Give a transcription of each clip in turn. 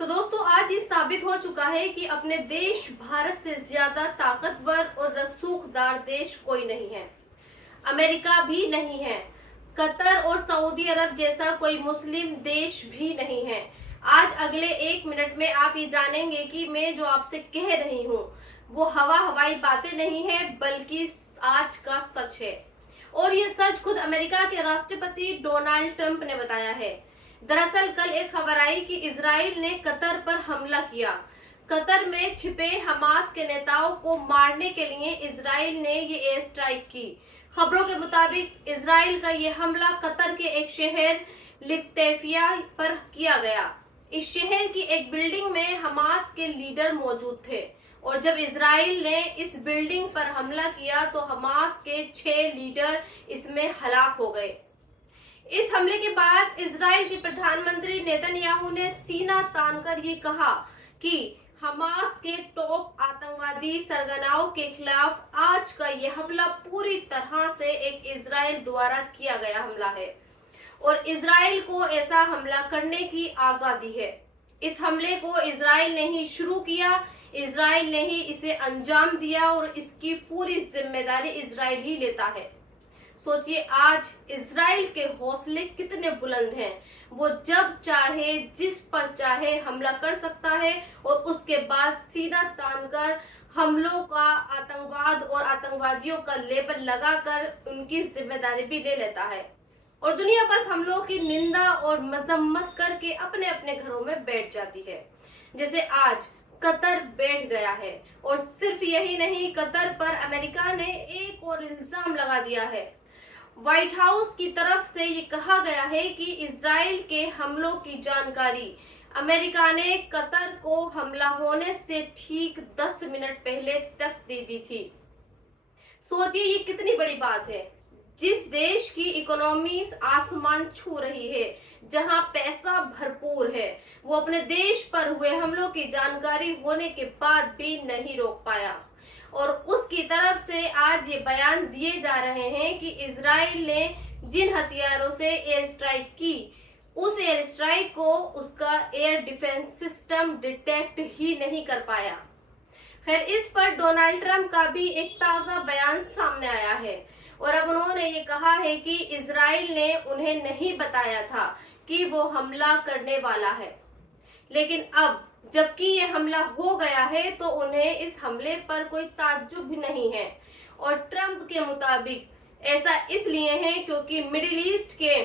तो दोस्तों आज ये साबित हो चुका है कि अपने देश भारत से ज्यादा ताकतवर और रसूखदार देश कोई नहीं है। अमेरिका भी नहीं है। कतर और सऊदी अरब जैसा कोई मुस्लिम देश भी नहीं है। आज अगले 1 मिनट में आप ये जानेंगे कि मैं जो आपसे कह रही हूँ वो हवाई बातें नहीं है बल्कि आज का सच है। और ये सच खुद अमेरिका के राष्ट्रपति डोनाल्ड ट्रंप ने बताया है। दरअसल कल एक खबर आई कि इजराइल ने कतर पर हमला किया। कतर में छिपे हमास के नेताओं को मारने के लिए इजराइल ने ये एयर स्ट्राइक की। खबरों के मुताबिक इजराइल का ये हमला कतर के एक शहर लितैफिया पर किया गया। इस शहर की एक बिल्डिंग में हमास के लीडर मौजूद थे और जब इजराइल ने इस बिल्डिंग पर हमला किया तो हमास के 6 लीडर इसमें हलाक हो गए। इस हमले के बाद इजराइल के प्रधानमंत्री नेतन्याहू ने सीना तानकर ये कहा कि हमास के टॉप आतंकवादी सरगनाओं के खिलाफ आज का ये हमला पूरी तरह से एक इजराइल द्वारा किया गया हमला है और इजराइल को ऐसा हमला करने की आजादी है। इस हमले को इजराइल ने ही शुरू किया, इजराइल ने ही इसे अंजाम दिया और इसकी पूरी जिम्मेदारी इजराइल ही लेता है। सोचिए आज इजराइल के हौसले कितने बुलंद हैं। वो जब चाहे जिस पर चाहे हमला कर सकता है और उसके बाद सीना तानकर हमलों का आतंकवाद और आतंकवादियों का लेबल लगाकर उनकी जिम्मेदारी भी ले लेता है और दुनिया बस हमलों की निंदा और मजम्मत करके अपने अपने घरों में बैठ जाती है। जैसे आज कतर बैठ गया है और सिर्फ यही नहीं, कतर पर अमेरिका ने एक और इल्जाम लगा दिया है। व्हाइट हाउस की तरफ से ये कहा गया है कि इजराइल के हमलों की जानकारी अमेरिका ने कतर को हमला होने से ठीक 10 मिनट पहले तक दे दी थी। सोचिए ये कितनी बड़ी बात है। जिस देश की इकोनॉमी आसमान छू रही है, जहां पैसा भरपूर है, वो अपने देश पर हुए हमलों की जानकारी होने के बाद भी नहीं रोक पाया और उसकी तरफ से आज ये बयान दिए जा रहे हैं कि इजराइल ने जिन हथियारों से एयर स्ट्राइक की, उस एयर स्ट्राइक को उसका एयर डिफेंस सिस्टम डिटेक्ट ही नहीं कर पाया। खैर, इस पर डोनाल्ड ट्रंप का भी एक ताजा बयान सामने आया है और अब उन्होंने ये कहा है कि इजराइल ने उन्हें नहीं बताया था कि वो हमला करने वाला है, लेकिन अब जबकि ये हमला हो गया है तो उन्हें इस हमले पर कोई ताज्जुब भी नहीं है। और ट्रंप के मुताबिक ऐसा इसलिए है क्योंकि मिडिल ईस्ट के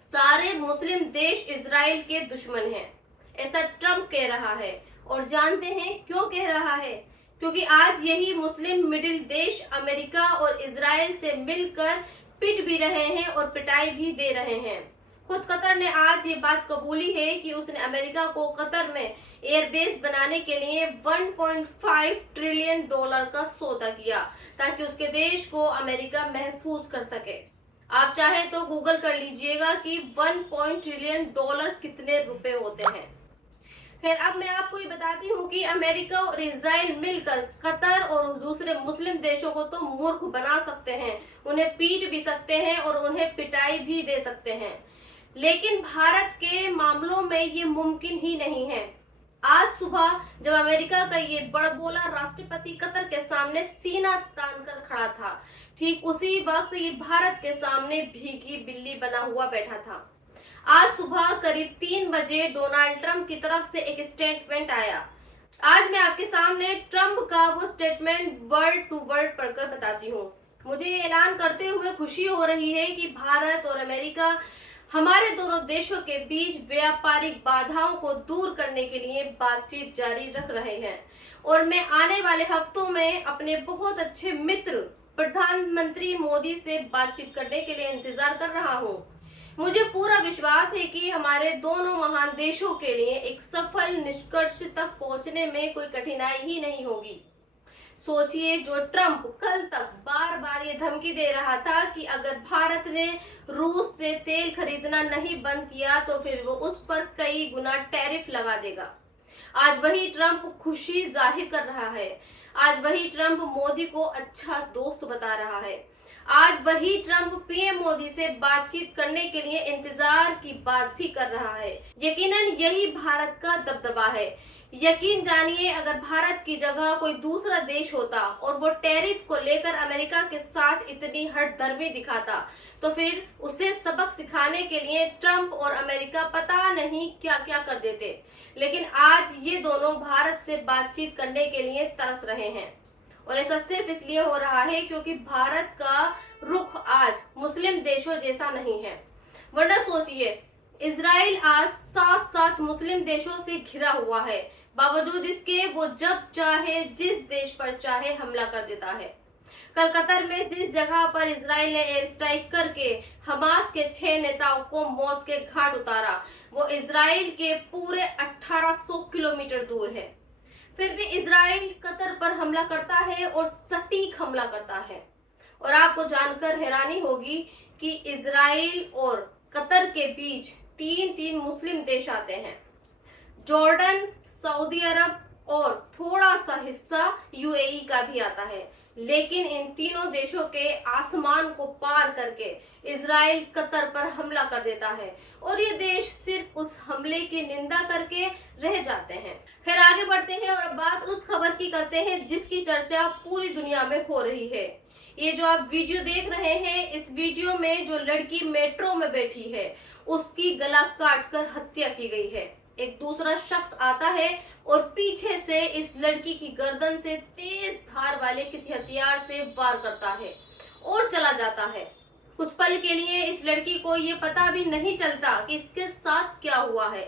सारे मुस्लिम देश इजराइल के दुश्मन हैं, ऐसा ट्रंप कह रहा है। और जानते हैं क्यों कह रहा है? क्योंकि आज यही मुस्लिम मिडिल देश अमेरिका और इजराइल से मिलकर पिट भी रहे हैं और पिटाई भी दे रहे हैं। खुद कतर ने आज ये बात कबूली है कि उसने अमेरिका को कतर में एयरबेस बनाने के लिए 1.5 ट्रिलियन डॉलर का सौदा किया ताकि उसके देश को अमेरिका महफूज कर सके। आप चाहे तो गूगल कर लीजिएगा कि 1 ट्रिलियन डॉलर कितने रुपए होते हैं। खैर, अब मैं आपको ये बताती हूँ कि अमेरिका और इजराइल मिलकर कतर और दूसरे मुस्लिम देशों को तो मूर्ख बना सकते हैं, उन्हें पीट भी सकते हैं और उन्हें पिटाई भी दे सकते हैं, लेकिन भारत के मामलों में ये मुमकिन ही नहीं है। आज सुबह जब अमेरिका का ये बड़बोला राष्ट्रपति कतर के सामने सीना तानकर खड़ा था, ठीक उसी वक्त ये भारत के सामने भीगी बिल्ली बना हुआ बैठा था। आज सुबह करीब 3 बजे डोनाल्ड ट्रंप की तरफ से एक स्टेटमेंट आया। आज मैं आपके सामने ट्रंप का वो स्टेटमेंट वर्ड टू वर्ड पढ़कर बताती हूँ। मुझे ये ऐलान करते हुए खुशी हो रही है कि भारत और अमेरिका हमारे दोनों देशों के बीच व्यापारिक बाधाओं को दूर करने के लिए बातचीत जारी रख रहे हैं और मैं आने वाले हफ्तों में अपने बहुत अच्छे मित्र प्रधानमंत्री मोदी से बातचीत करने के लिए इंतजार कर रहा हूं। मुझे पूरा विश्वास है कि हमारे दोनों महान देशों के लिए एक सफल निष्कर्ष तक पहुंचने में कोई कठिनाई ही नहीं होगी। सोचिए, जो ट्रंप कल तक बार बार ये धमकी दे रहा था कि अगर भारत ने रूस से तेल खरीदना नहीं बंद किया तो फिर वो उस पर कई गुना टैरिफ लगा देगा, आज वही ट्रंप खुशी जाहिर कर रहा है। आज वही ट्रंप मोदी को अच्छा दोस्त बता रहा है। आज वही ट्रंप पीएम मोदी से बातचीत करने के लिए इंतजार की बात भी कर रहा है। यकीनन यही भारत का दबदबा है। यकीन जानिए, अगर भारत की जगह कोई दूसरा देश होता और वो टैरिफ को लेकर अमेरिका के साथ इतनी हठधर्मी दिखाता, तो फिर उसे सबक सिखाने के लिए ट्रंप और अमेरिका पता नहीं क्या क्या कर देते। लेकिन आज ये दोनों भारत से बातचीत करने के लिए तरस रहे हैं, और ऐसा सिर्फ इसलिए हो रहा है क्योंकि भारत का रुख आज मुस्लिम देशों जैसा नहीं है। वरना सोचिए, इजराइल आज 7 मुस्लिम देशों से घिरा हुआ है, बावजूद इसके वो जब चाहे जिस देश पर चाहे हमला कर देता है। कल कतर में जिस जगह पर इजराइल ने एयर स्ट्राइक करके हमास के 6 नेताओं को मौत के घाट उतारा, वो इजराइल के पूरे 1800 किलोमीटर दूर है। फिर भी इजराइल कतर पर हमला करता है और सटीक हमला करता है। और आपको जानकर हैरानी होगी कि इजराइल और कतर के बीच 3 मुस्लिम देश आते हैं, जॉर्डन, सऊदी अरब और थोड़ा सा हिस्सा यूएई का भी आता है। लेकिन इन तीनों देशों के आसमान को पार करके इजराइल कतर पर हमला कर देता है, और ये देश सिर्फ उस हमले की निंदा करके रह जाते हैं। फिर आगे बढ़ते हैं और बात उस खबर की करते हैं जिसकी चर्चा पूरी दुनिया में हो रही है। ये जो आप वीडियो देख रहे हैं, इस वीडियो में जो लड़की मेट्रो में बैठी है उसकी गला काटकर हत्या की गई है। एक दूसरा शख्स आता है और पीछे से इस लड़की की गर्दन से तेज धार वाले किसी हथियार से वार करता है और चला जाता है। कुछ पल के लिए इस लड़की को ये पता भी नहीं चलता कि इसके साथ क्या हुआ है,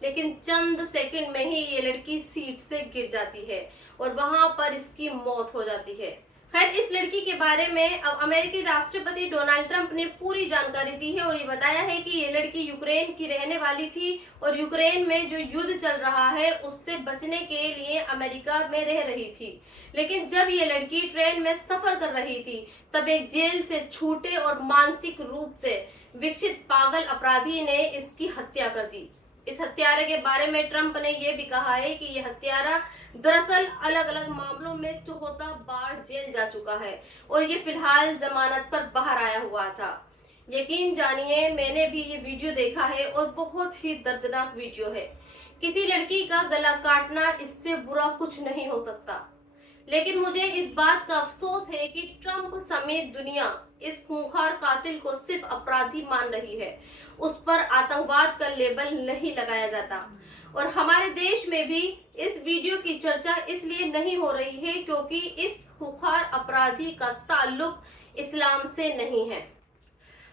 लेकिन चंद सेकंड में ही ये लड़की सीट से गिर जाती है और वहां पर इसकी मौत हो जाती है। खैर, इस लड़की के बारे में अब अमेरिकी राष्ट्रपति डोनाल्ड ट्रंप ने पूरी जानकारी दी है और ये बताया है कि ये लड़की यूक्रेन की रहने वाली थी और यूक्रेन में जो युद्ध चल रहा है उससे बचने के लिए अमेरिका में रह रही थी। लेकिन जब ये लड़की ट्रेन में सफर कर रही थी तब एक जेल से छूटे और मानसिक रूप से विकसित पागल अपराधी ने इसकी हत्या कर दी। इस हत्यारे के बारे में ट्रंप ने यह भी कहा है कि यह हत्यारा दरअसल अलग अलग मामलों में 74 बार जेल जा चुका है और ये फिलहाल जमानत पर बाहर आया हुआ था। यकीन जानिए, मैंने भी ये वीडियो देखा है और बहुत ही दर्दनाक वीडियो है। किसी लड़की का गला काटना, इससे बुरा कुछ नहीं हो सकता। लेकिन मुझे इस बात का अफसोस है कि ट्रंप समेत दुनिया इस खूंखार कातिल को सिर्फ अपराधी मान रही है, उस पर आतंकवाद का लेबल नहीं लगाया जाता। और हमारे देश में भी इस वीडियो की चर्चा इसलिए नहीं हो रही है क्योंकि इस खूंखार अपराधी का ताल्लुक इस्लाम से नहीं है।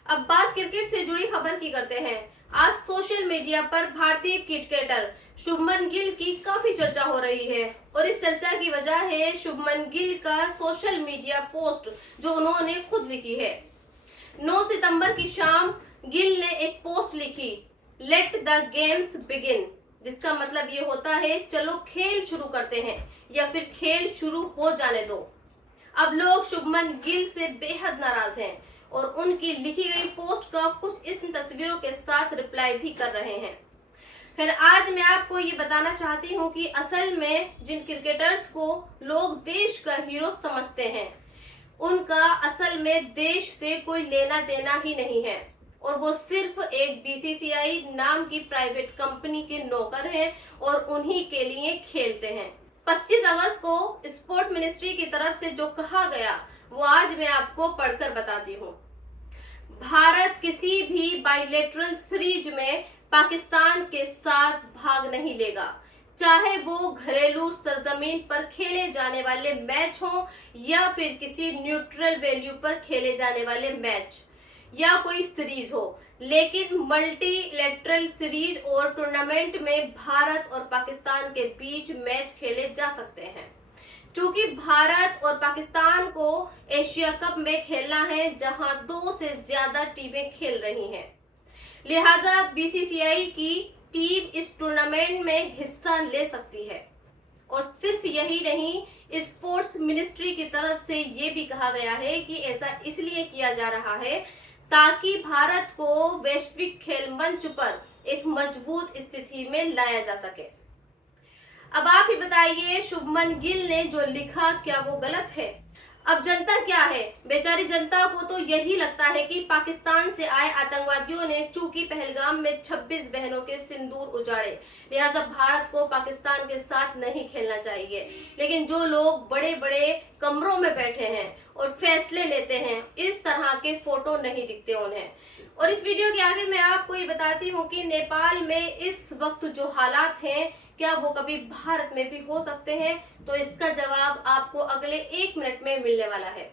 अब बात क्रिकेट से जुड़ी खबर की करते हैं। आज सोशल मीडिया पर भारतीय क्रिकेटर शुभमन गिल की काफी चर्चा हो रही है और इस चर्चा की वजह है शुभमन गिल का सोशल मीडिया पोस्ट जो उन्होंने खुद लिखी है। 9 सितंबर की शाम गिल ने एक पोस्ट लिखी, लेट द गेम्स बिगिन, जिसका मतलब ये होता है चलो खेल शुरू करते हैं या फिर खेल शुरू हो जाने दो। अब लोग शुभमन गिल से बेहद नाराज हैं और उनकी लिखी गई पोस्ट का कुछ इस तस्वीरों के साथ रिप्लाई भी कर रहे हैं। फिर आज मैं आपको ये बताना चाहती हूँ कि असल में जिन क्रिकेटर्स को लोग देश का हीरो समझते हैं उनका असल में देश से कोई लेना देना ही नहीं है और वो सिर्फ एक बीसीसीआई नाम की प्राइवेट कंपनी के नौकर हैं और उन्हीं के लिए खेलते हैं। 25 अगस्त को स्पोर्ट्स मिनिस्ट्री की तरफ से जो कहा गया वो आज मैं आपको पढ़कर बताती हूँ। भारत किसी भी बाइलेटरल सीरीज में पाकिस्तान के साथ भाग नहीं लेगा, चाहे वो घरेलू सरजमीन पर खेले जाने वाले मैच हो या फिर किसी न्यूट्रल वेन्यू पर खेले जाने वाले मैच या कोई सीरीज हो। लेकिन मल्टीलेटरल सीरीज और टूर्नामेंट में भारत और पाकिस्तान के बीच मैच खेले जा सकते हैं। क्योंकि भारत और पाकिस्तान को एशिया कप में खेलना है जहां 2 से ज्यादा टीमें खेल रही हैं, लिहाजा बीसीसीआई की टीम इस टूर्नामेंट में हिस्सा ले सकती है। और सिर्फ यही नहीं, स्पोर्ट्स मिनिस्ट्री की तरफ से ये भी कहा गया है कि ऐसा इसलिए किया जा रहा है ताकि भारत को वैश्विक खेल मंच पर एक मजबूत स्थिति में लाया जा सके। अब आप ही बताइए, शुभमन गिल ने जो लिखा क्या वो गलत है? अब जनता क्या है, बेचारी जनता को तो यही लगता है कि पाकिस्तान से आए आतंकवादियों ने चूंकि पहलगाम में 26 बहनों के सिंदूर उजाड़े, लिहाजा भारत को पाकिस्तान के साथ नहीं खेलना चाहिए। लेकिन जो लोग बड़े बड़े कमरों में बैठे हैं और फैसले लेते हैं, इस तरह के फोटो नहीं दिखते उन्हें। और इस वीडियो के आगे मैं आपको ये बताती हूँ कि नेपाल में इस वक्त जो हालात हैं, क्या वो कभी भारत में भी हो सकते हैं? तो इसका जवाब आपको अगले 1 मिनट में मिलने वाला है।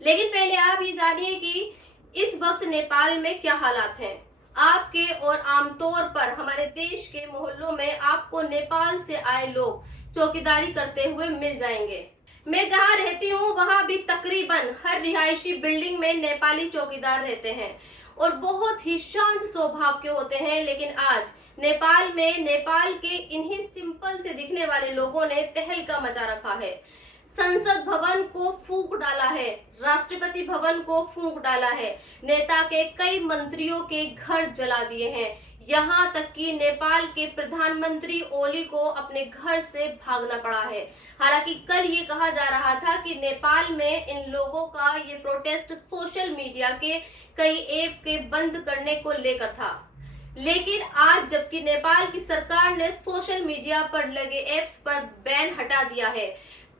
लेकिन पहले आप ये जानिए कि इस वक्त नेपाल में क्या हालात हैं। आपके और आमतौर पर हमारे देश के मोहल्लों में आपको नेपाल से आए लोग चौकीदारी करते हुए मिल जाएंगे। मैं जहां रहती हूं वहां भी तकरीबन हर रिहायशी बिल्डिंग में नेपाली चौकीदार रहते हैं और बहुत ही शांत स्वभाव के होते हैं। लेकिन आज नेपाल में नेपाल के इन्हीं सिंपल से दिखने वाले लोगों ने तहलका मचा रखा है। संसद भवन को फूंक डाला है, राष्ट्रपति भवन को फूंक डाला है, नेता के कई मंत्रियों के घर जला दिए हैं, यहाँ तक कि नेपाल के प्रधानमंत्री ओली को अपने घर से भागना पड़ा है। हालांकि कल ये कहा जा रहा था कि नेपाल में इन लोगों का ये प्रोटेस्ट सोशल मीडिया के कई ऐप के बंद करने को लेकर था, लेकिन आज जबकि नेपाल की सरकार ने सोशल मीडिया पर लगे ऐप्स पर बैन हटा दिया है,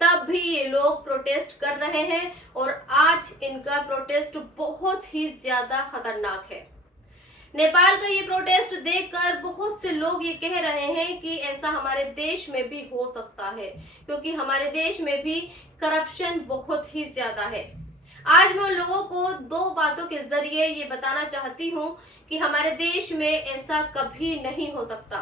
तब भी ये लोग प्रोटेस्ट कर रहे हैं और आज इनका प्रोटेस्ट बहुत ही ज्यादा खतरनाक है। नेपाल का ये प्रोटेस्ट देखकर बहुत से लोग ये कह रहे हैं कि ऐसा हमारे देश में भी हो सकता है, क्योंकि हमारे देश में भी करप्शन बहुत ही ज्यादा है। आज मैं उन लोगों को 2 बातों के जरिए ये बताना चाहती हूँ कि हमारे देश में ऐसा कभी नहीं हो सकता।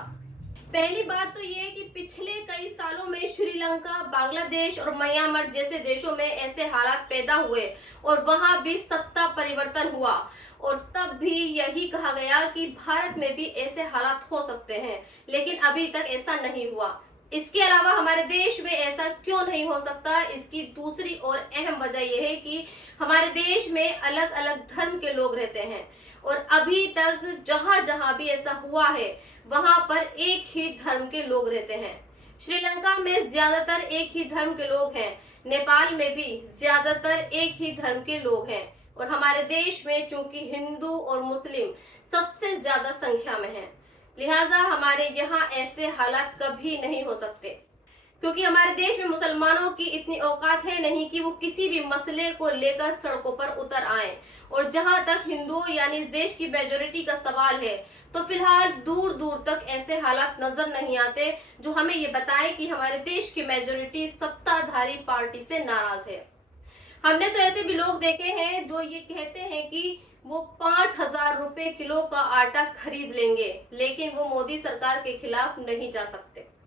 पहली बात तो ये कि पिछले कई सालों में श्रीलंका, बांग्लादेश और म्यांमार जैसे देशों में ऐसे हालात पैदा हुए और वहां भी सत्ता परिवर्तन हुआ और तब भी यही कहा गया कि भारत में भी ऐसे हालात हो सकते हैं, लेकिन अभी तक ऐसा नहीं हुआ। इसके अलावा हमारे देश में ऐसा क्यों नहीं हो सकता, इसकी दूसरी और अहम वजह यह है कि हमारे देश में अलग अलग धर्म के लोग रहते हैं और अभी तक जहां जहां भी ऐसा हुआ है वहां पर एक ही धर्म के लोग रहते हैं। श्रीलंका में ज्यादातर एक ही धर्म के लोग हैं, नेपाल में भी ज्यादातर एक ही धर्म के लोग हैं और हमारे देश में चूंकि हिंदू और मुस्लिम सबसे ज्यादा संख्या में हैं, लिहाजा हमारे यहाँ ऐसे हालात कभी नहीं हो सकते, क्योंकि हमारे देश में मुसलमानों की इतनी औकात है नहीं कि वो किसी भी मसले को लेकर सड़कों पर उतर आए। और जहां तक हिंदुओं यानी इस देश की मेजोरिटी का सवाल है, तो फिलहाल दूर दूर तक ऐसे हालात नजर नहीं आते जो हमें ये बताए कि हमारे देश की मेजोरिटी सत्ताधारी पार्टी से नाराज है। हमने तो ऐसे भी लोग देखे हैं जो ये कहते हैं कि वो 5,000 रुपए किलो का आटा खरीद लेंगे, लेकिन वो मोदी सरकार के खिलाफ नहीं जा सकते।